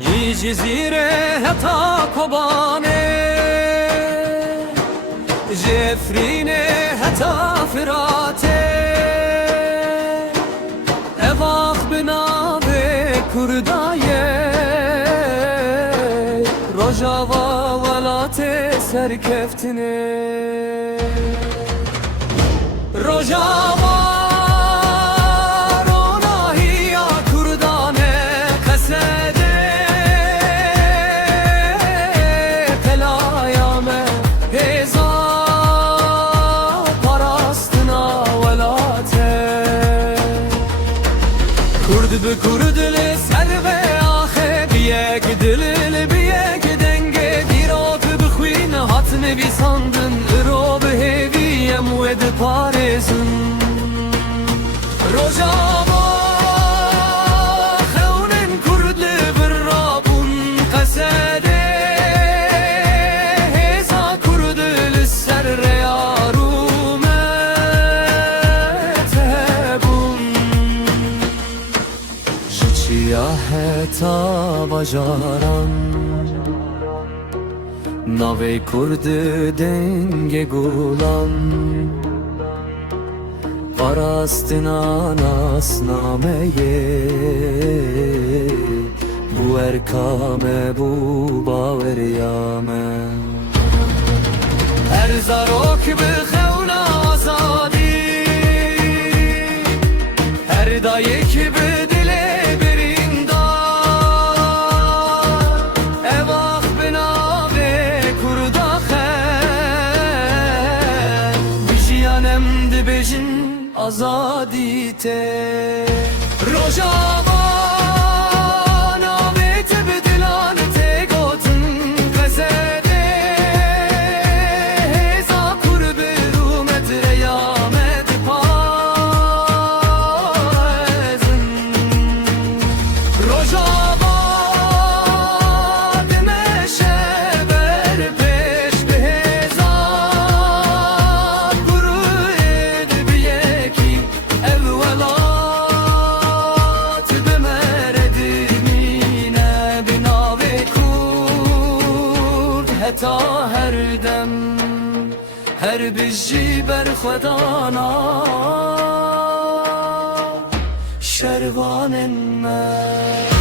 یی جزیره هتا کبانه جفرینه هتا فراته اواخ بنابه کردایه رجاوا ولات سرکفتنه رجاوا Kurd be kurdle serve axe biyek dilil biyek denge dirot bixwin hatne bi sandın rob heviyem wed parizin rojava khawnen kurdle birrabun qasade heza kurdle serre heta bajaran nave kurdu denge gulan parastina nasnameye bu erkame bu baveryame her zarok bi khawna azadi her dayek bi azadi te rojava namet bedilan te gotun qasade heza kurbe rumet reyamet pazın rojava demeşe ber peş beheza heta her dem her bijî ber xwedana şervanên me